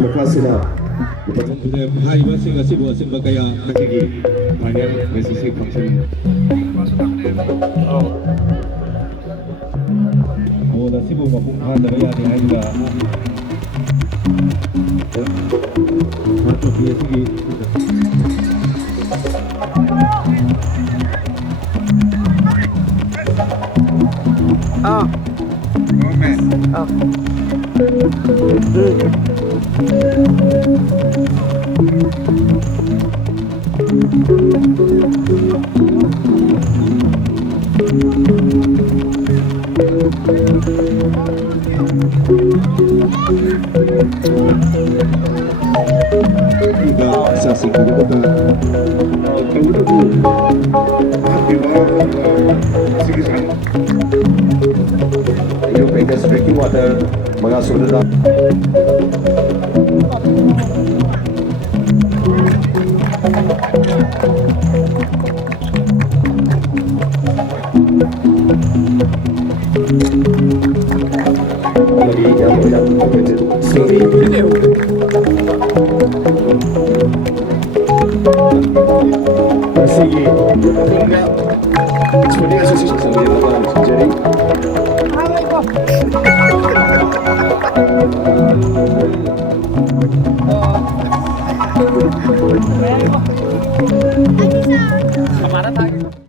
berkelasnya. Sudah hari masing-masing buat sebagai kasih banyak masing-masing function. Oh, dah sibuk melakukan dari hari ini juga. Masuk dia segi. Oh. Oh. Juga saksikan kita Hidup Vegas drinking water mengasuh dalam lagi yang sini bersih enggak seperti asosiasi sampai jadi